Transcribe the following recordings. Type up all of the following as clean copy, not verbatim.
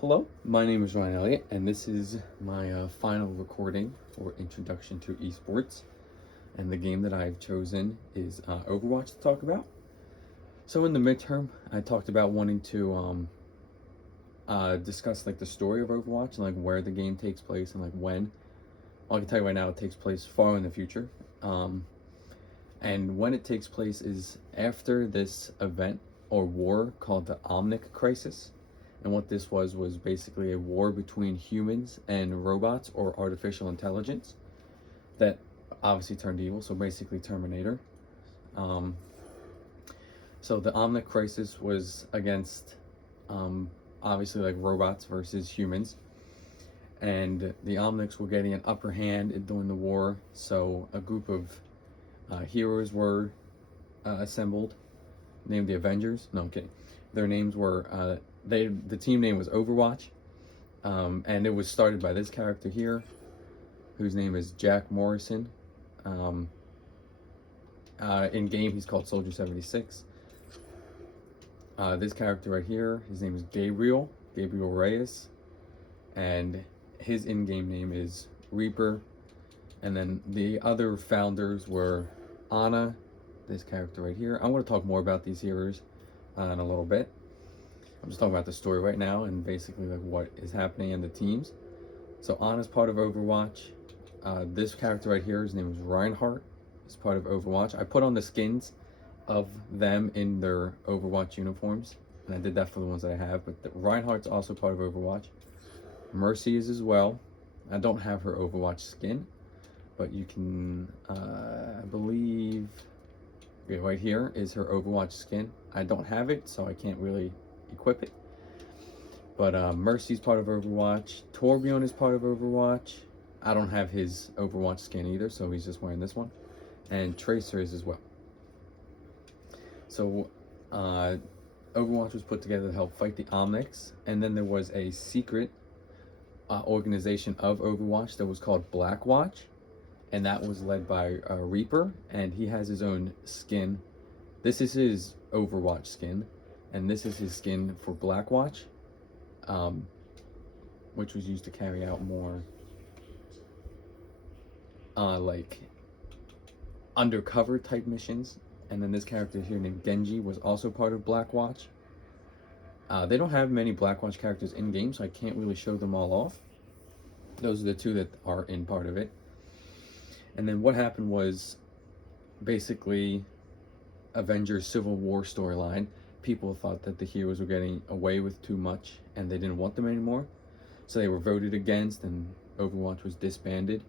Hello, my name is Ryan Elliott, and this is my final recording for Introduction to Esports. And the game that I've chosen is Overwatch to talk about. So in the midterm, I talked about wanting to discuss like the story of Overwatch and like where the game takes place and like when. Well, I can tell you right now, it takes place far in the future. And when it takes place is after this event or war called the Omnic Crisis. And what this was basically a war between humans and robots or artificial intelligence that obviously turned evil. So basically Terminator. Um, so the Omnic Crisis was against obviously like robots versus humans. And the Omnics were getting an upper hand during the war. So a group of heroes were assembled, named the Avengers. No, I'm kidding. Their names were the team name was Overwatch, and it was started by this character here, whose name is Jack Morrison. In game, he's called Soldier 76. This character right here, his name is Gabriel Reyes, and his in-game name is Reaper. And then the other founders were Ana, this character right here. I'm going to talk more about these heroes in a little bit. I'm just talking about the story right now and basically like what is happening in the teams. So Ana's part of Overwatch. This character right here, his name is Reinhardt. He's part of Overwatch. I put on the skins of them in their Overwatch uniforms, and I did that for the ones that I have. But Reinhardt's also part of Overwatch. Mercy is as well. I don't have her Overwatch skin, but you can, I believe, right here is her Overwatch skin. I don't have it, so I can't really equip it. But Mercy's part of Overwatch. Torbjorn is part of Overwatch. I don't have his Overwatch skin either, so he's just wearing this one. And Tracer is as well. So Overwatch was put together to help fight the Omnics, and then there was a secret organization of Overwatch that was called Blackwatch, and that was led by Reaper, and he has his own skin. This is his Overwatch skin, and this is his skin for Blackwatch, which was used to carry out more like undercover type missions. And then this character here named Genji was also part of Blackwatch. They don't have many Blackwatch characters in game, so I can't really show them all off. Those are the two that are in part of it. And then what happened was basically Avengers Civil War storyline. People thought that the heroes were getting away with too much and they didn't want them anymore. So they were voted against and Overwatch was disbanded.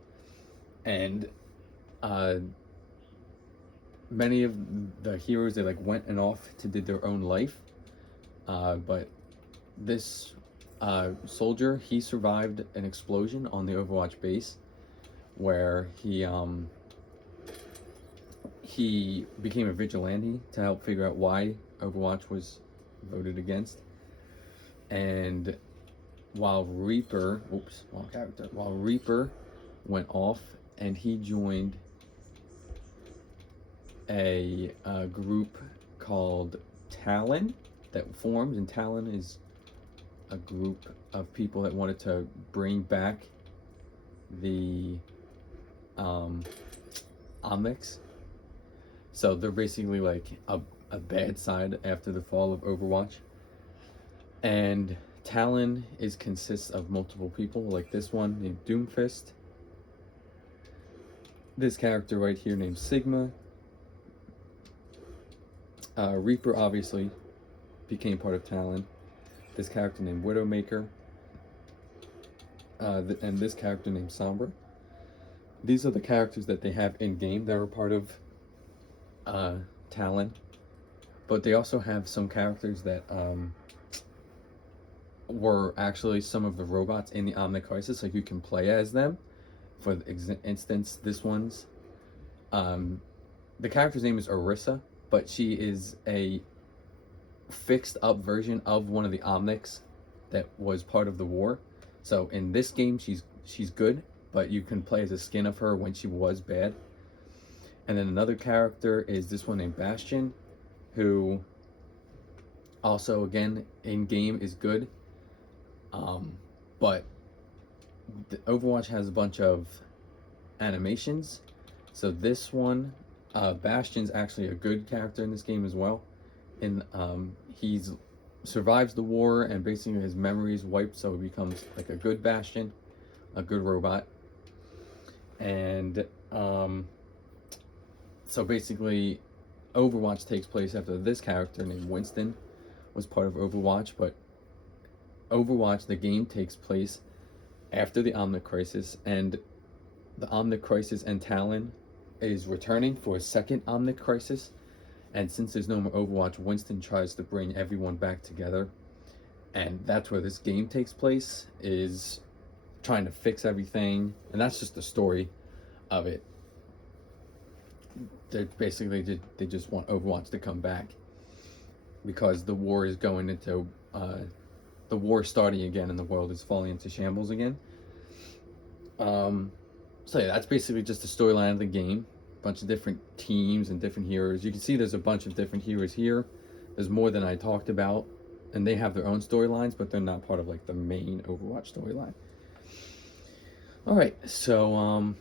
And many of the heroes, they like went and off to did their own life. But this soldier, he survived an explosion on the Overwatch base where he became a vigilante to help figure out why Overwatch was voted against. And while Reaper went off and he joined a group called Talon that formed, and Talon is a group of people that wanted to bring back the Omnics. So they're basically like a bad side after the fall of Overwatch. And Talon consists of multiple people, like this one named Doomfist, this character right here named Sigma. Reaper obviously became part of Talon. This character named Widowmaker, and this character named Sombra. These are the characters that they have in game that are part of Talon, but they also have some characters that were actually some of the robots in the Omnic Crisis, like you can play as them. For instance, this one's the character's name is Orisa, but she is a fixed up version of one of the Omnics that was part of the war. So in this game, she's good, but you can play as a skin of her when she was bad. And then another character is this one named Bastion, who also again in game is good, But Overwatch has a bunch of animations. So this one, Bastion's actually a good character in this game as well. And he's survives the war, and basically his memory is wiped, so he becomes like a good Bastion, a good robot. And so basically, Overwatch takes place after this character named Winston was part of Overwatch, but Overwatch, the game, takes place after the Omnic Crisis, and the Omnic Crisis and Talon is returning for a second Omnic Crisis. And since there's no more Overwatch, Winston tries to bring everyone back together, and that's where this game takes place, is trying to fix everything. And that's just the story of it. They basically they just want Overwatch to come back because the war is going into the war starting again, and the world is falling into shambles again. So yeah, that's basically just the storyline of the game. A bunch of different teams and different heroes. You can see there's a bunch of different heroes here. There's more than I talked about, and they have their own storylines, but they're not part of like the main Overwatch storyline. All right, so